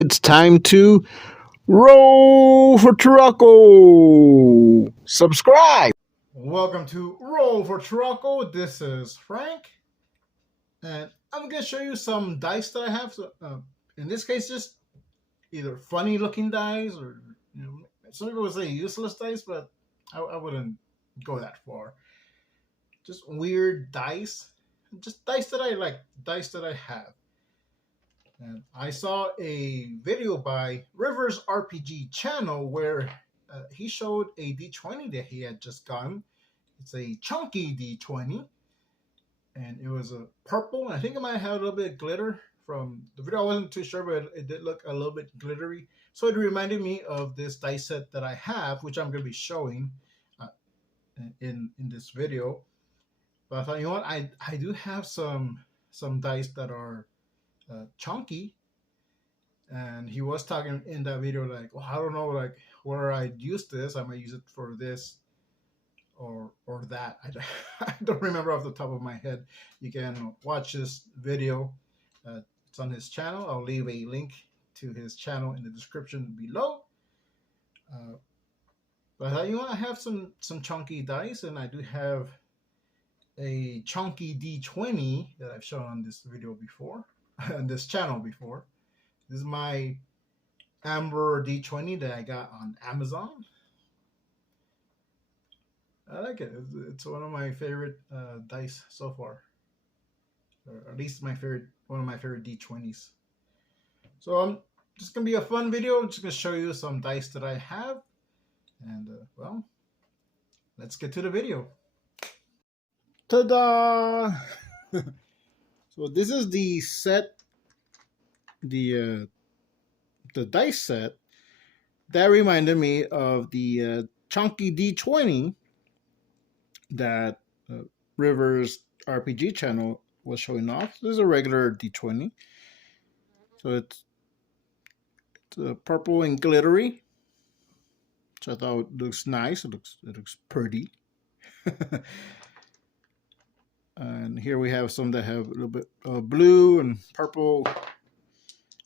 It's time to roll for Trucko. Subscribe. Welcome to Roll for Trucko. This is Frank, and I'm gonna show you some dice that I have. So, in this case, just either funny looking dice or some people would say useless dice, but I wouldn't go that far. Just weird dice, just dice that I like, dice that I have. And I saw a video by Rivers RPG channel where he showed a D20 that he had just gotten. It's a chunky D20, and it was a purple. I think it might have a little bit of glitter from the video. I wasn't too sure, but it did look a little bit glittery. So it reminded me of this dice set that I have, which I'm going to be showing uh, in this video. But I thought, you know what, I do have some dice that are chunky, and he was talking in that video like, well, I don't know, like where I'd use this. I might use it for this or that. I don't remember off the top of my head. You can watch this video. It's on his channel. I'll leave a link to his channel in the description below. Uh, but I have some chunky dice, and I do have a chunky D20 that I've shown on this video before, on this channel before. This is my Amber D20 that I got on Amazon. I like it. It's one of my favorite dice so far, or at least one of my favorite D20s. So just gonna be a fun video. I'm just gonna show you some dice that I have, and well, let's get to the video. Ta-da! So this is the set, the dice set that reminded me of the chunky D20 that Rivers RPG channel was showing off. This is a regular D20. So it's purple and glittery. So I thought it looks nice. It looks pretty. And here we have some that have a little bit of blue and purple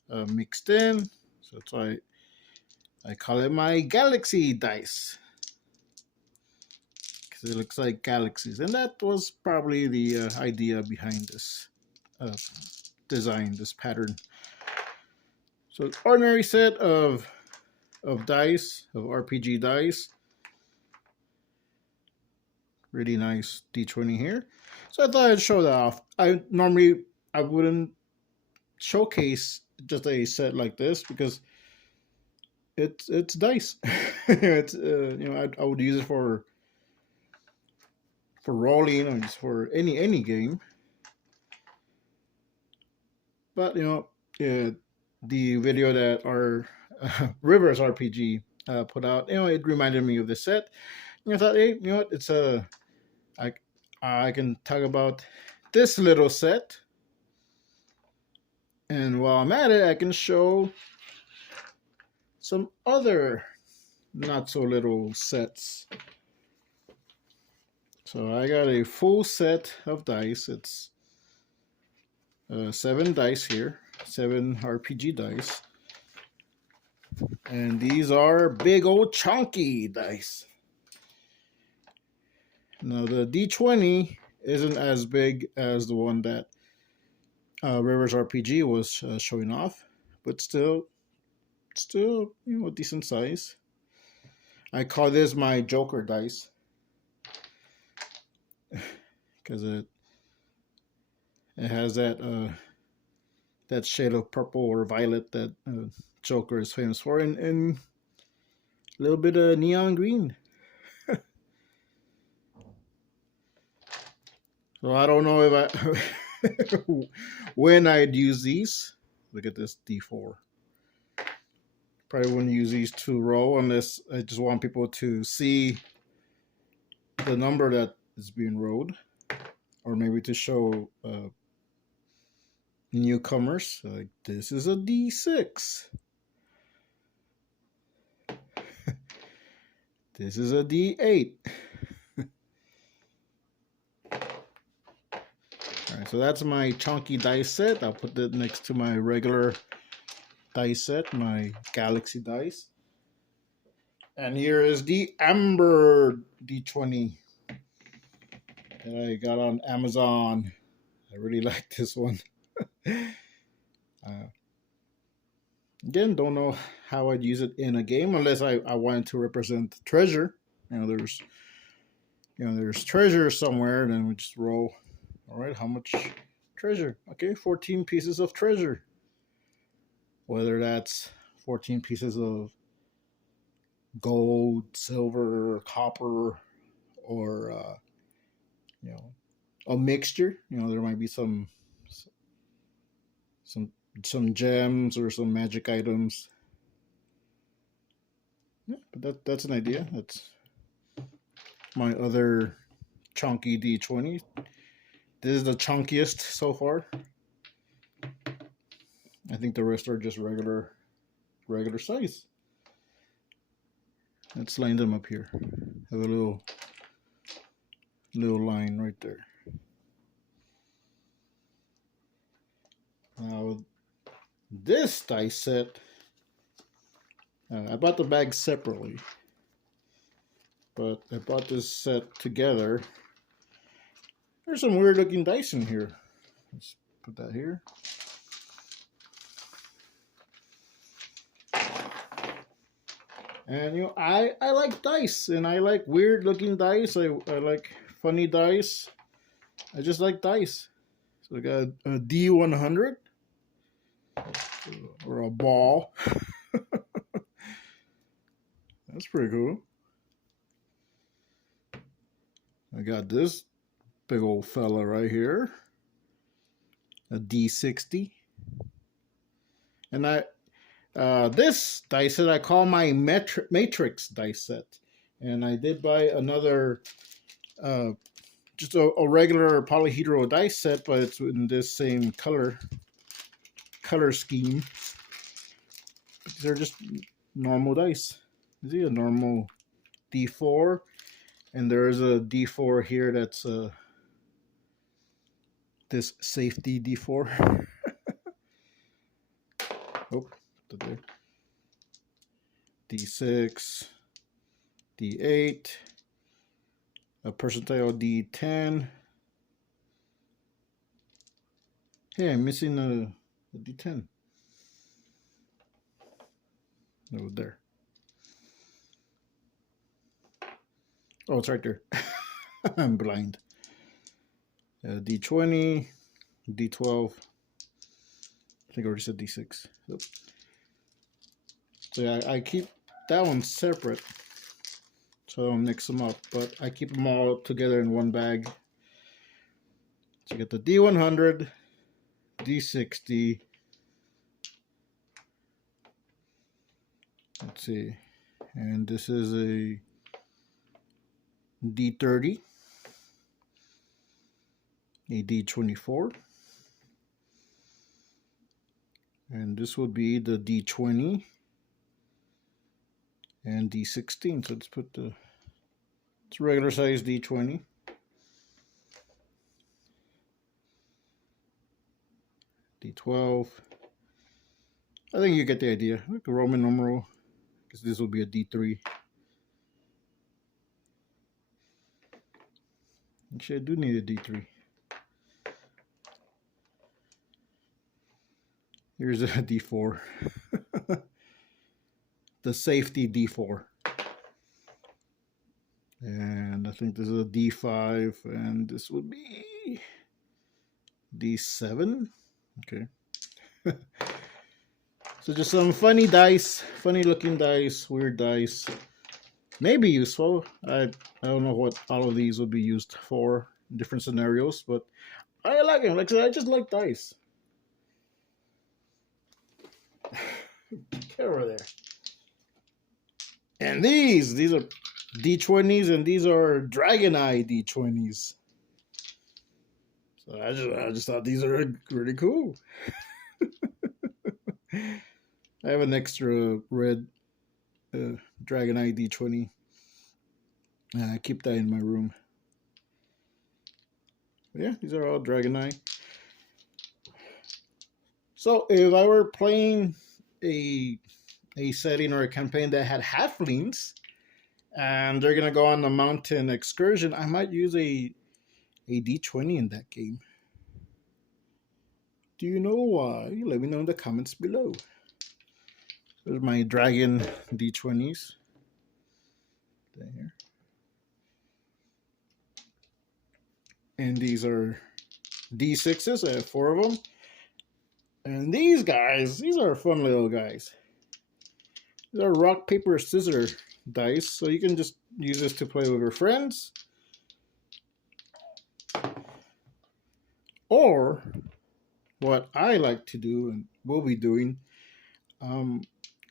mixed in. So that's why I call it my galaxy dice, because it looks like galaxies. And that was probably the idea behind this design, this pattern. So it's ordinary set of dice, of RPG dice. Really nice D20 here. So I thought I'd show that off. I wouldn't showcase just a set like this because it's dice. It's I would use it for rolling or just for any game. But the video that our Rivers RPG put out, it reminded me of the set. And I thought, hey, you know what? It's I can talk about this little set, and while I'm at it, I can show some other not so little sets. So I got a full set of dice. It's 7 dice here, 7 RPG dice, and these are big old chunky dice. Now the D20 isn't as big as the one that Rivers RPG was showing off, but still a decent size. I call this my Joker dice because it has that shade of purple or violet that Joker is famous for, and a little bit of neon green. So I don't know if I when I'd use these. Look at this D4. Probably wouldn't use these to roll unless I just want people to see the number that is being rolled, or maybe to show newcomers like this is a D6. This is a D8. Alright, so that's my chunky dice set. I'll put that next to my regular dice set, my Galaxy dice. And here is the Amber D20 that I got on Amazon. I really like this one. Again, don't know how I'd use it in a game unless I wanted to represent treasure. There's treasure somewhere, then we just roll. All right, how much treasure? Okay, 14 pieces of treasure. Whether that's 14 pieces of gold, silver, copper, or a mixture. There might be some gems or some magic items. Yeah, but that's an idea. That's my other chunky D20. This is the chunkiest so far. I think the rest are just regular size. Let's line them up here. Have a little line right there. Now, this dice set, I bought the bag separately, but I bought this set together. There's some weird looking dice in here. Let's put that here. And I like dice, and I like weird looking dice. I like funny dice. I just like dice. So I got a D100 or a ball. That's pretty cool. I got this big old fella right here, a D60, and this dice set I call my Matrix dice set, and I did buy another, just a regular polyhedral dice set, but it's in this same color scheme. But these are just normal dice. This is a normal D4, and there is a D4 here that's this safety D4. Oh, there. D6, D8, a percentile D10. Hey, I'm missing a D10. Oh, there. Oh, it's right there. I'm blind. D20, D12. I think I already said D6. So yeah, I keep that one separate, so I don't mix them up, but I keep them all together in one bag. So you get the D100, D60, let's see, and this is a D30, a D24, and this would be the D20 and D16. So let's put it's a regular size D20. D12. I think you get the idea. Like a Roman numeral, because this will be a D3. Actually, I do need a D3. Here's a D4. The safety D4. And I think this is a D5, and this would be D7. Okay. So just some funny dice, funny looking dice, weird dice. Maybe useful. I don't know what all of these would be used for in different scenarios, but I like them. Like I said, I just like dice. Get over there. And these are D20s, and these are Dragon Eye D20s. So I just thought these are really cool. I have an extra red Dragon Eye D20. I keep that in my room. But yeah, these are all Dragon Eye. So if I were playing a setting or a campaign that had halflings, and they're gonna go on a mountain excursion, I might use a D20 in that game. Do you know why? Let me know in the comments below. There's my dragon D20s. There. And these are D6s. I have 4 of them. And these guys, these are fun little guys. These are rock, paper, scissors dice. So you can just use this to play with your friends. Or what I like to do and will be doing, you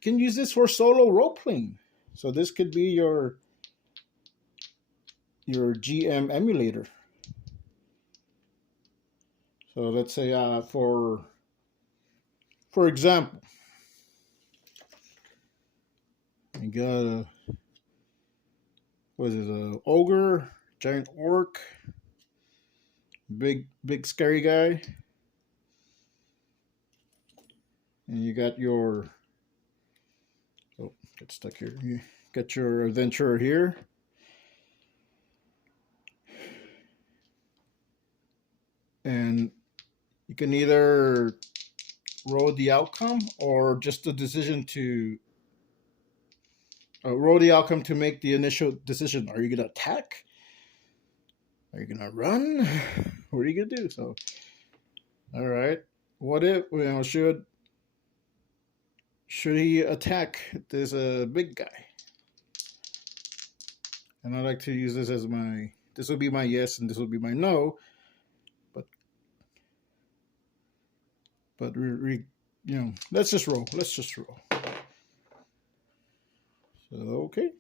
can use this for solo role playing. So this could be your GM emulator. So let's say for example, you got a, what is it, a ogre, giant orc, big scary guy, and you got your, oh, get stuck here. You got your adventurer here. And you can either roll the outcome or just the decision to roll the outcome to make the initial decision. Are you going to attack? Are you going to run? What are you going to do? So, all right. What if, should he attack this big guy? And I like to use this as this will be my yes and this will be my no. But let's just roll. So, okay.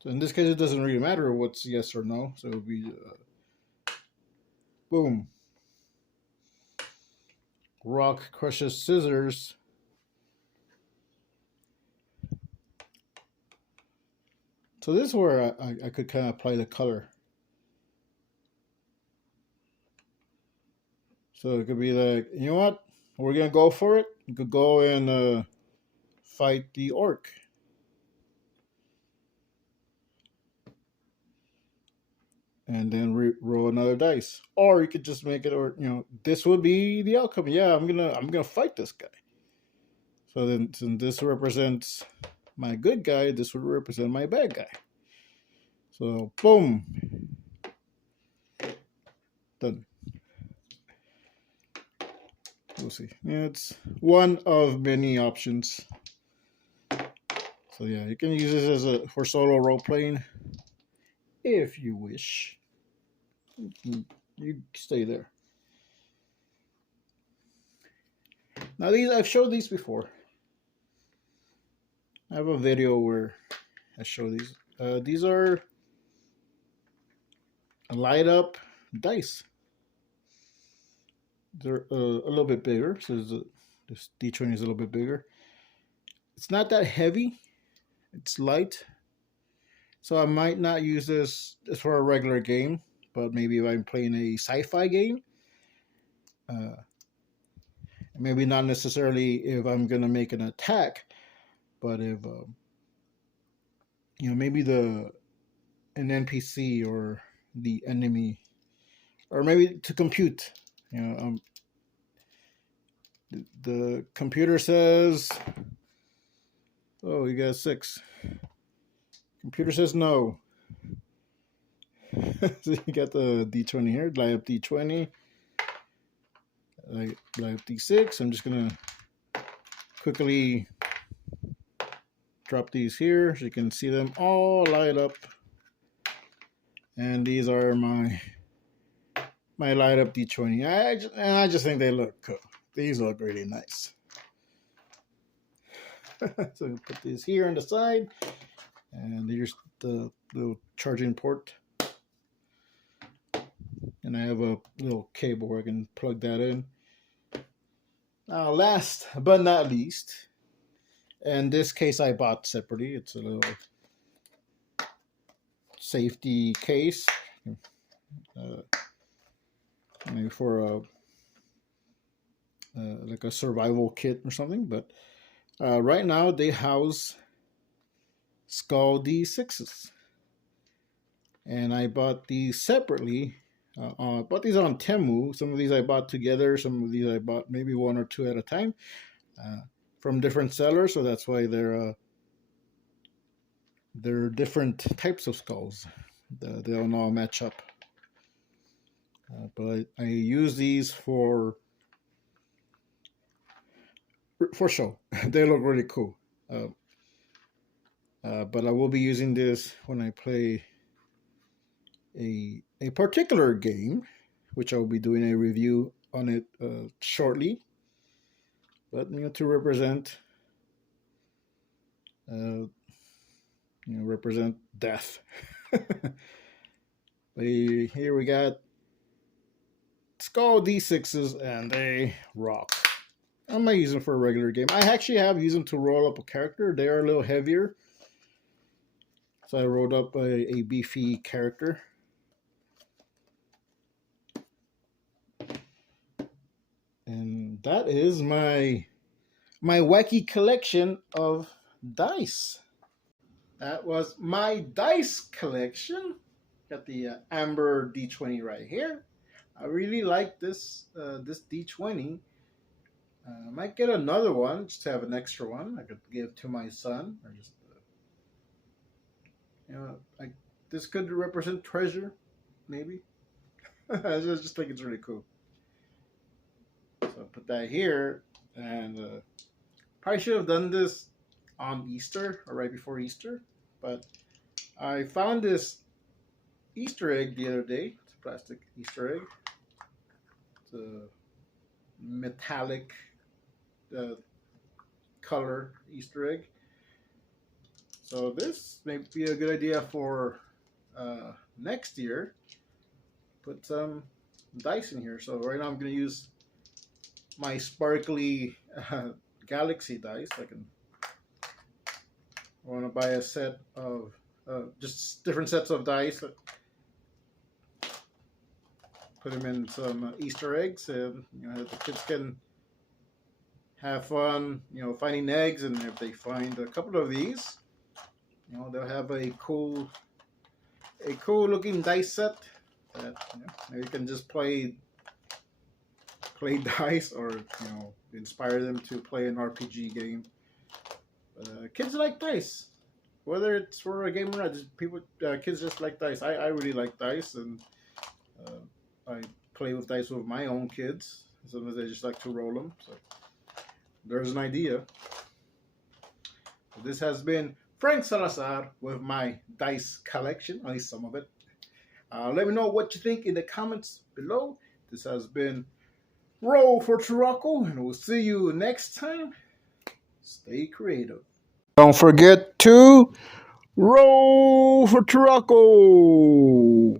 So in this case, it doesn't really matter what's yes or no. So it'll be, boom. Rock crushes scissors. So this is where I could kind of apply the color. So it could be like, you know what? We're going to go for it. You could go and fight the orc. And then roll another dice. Or you could just make it, or this would be the outcome. Yeah, I'm gonna fight this guy. So then, since this represents my good guy, this would represent my bad guy. So boom, done. We'll see. Yeah, it's one of many options. So yeah, you can use this as for solo role playing if you wish. You stay there. Now I've showed these before. I have a video where I show these. These are light up dice. They're a little bit bigger, so this D20 is a little bit bigger. It's not that heavy. It's light. So I might not use this for a regular game, but maybe if I'm playing a sci-fi game, maybe not necessarily if I'm going to make an attack, but if, maybe an NPC or the enemy, or maybe to compute, the computer says, oh, you got 6. Computer says no. So you got the D20 here, light up D20, light up D6. I'm just going to quickly drop these here so you can see them all light up. And these are my light up D20. I just think they look cool. These look really nice. So put these here on the side. And here's the little charging port. And I have a little cable where I can plug that in. Now, last but not least, and this case I bought separately. It's a little safety case. Maybe for like a survival kit or something. But right now they house Skull D6s, and I bought these separately. Bought these on Temu. Some of these I bought together. Some of these I bought maybe one or two at a time from different sellers. So that's why they're different types of skulls. They don't all match up. But I use these for show. They look really cool. But I will be using this when I play a particular game, which I will be doing a review on it shortly. But to represent, represent death. Here we got Skull D6s, and they rock. I might use them for a regular game. I actually have used them to roll up a character. They are a little heavier, so I rolled up a beefy character. And that is my wacky collection of dice. That was my dice collection. Got the Amber D20 right here. I really like this D20. I might get another one just to have an extra one. I could give to my son, or just this could represent treasure, maybe. I just think it's really cool. So I put that here, and probably should have done this on Easter or right before Easter, but I found this Easter egg the other day. It's a plastic Easter egg. It's a metallic color Easter egg. So this may be a good idea for next year. Put some dice in here. So right now I'm going to use my sparkly Galaxy dice. I want to buy a set of just different sets of dice. Put them in some Easter eggs, and the kids can have fun, finding eggs. And if they find a couple of these, they'll have a cool looking dice set that you can just play dice, or inspire them to play an RPG game. Kids like dice, whether it's for a game or not. Kids just like dice. I really like dice, and I play with dice with my own kids. Sometimes they just like to roll them. So there's an idea. So this has been Frank Salazar with my dice collection, at least some of it. Let me know what you think in the comments below. This has been Roll for Turako, and we'll see you next time. Stay creative. Don't forget to roll for Turako.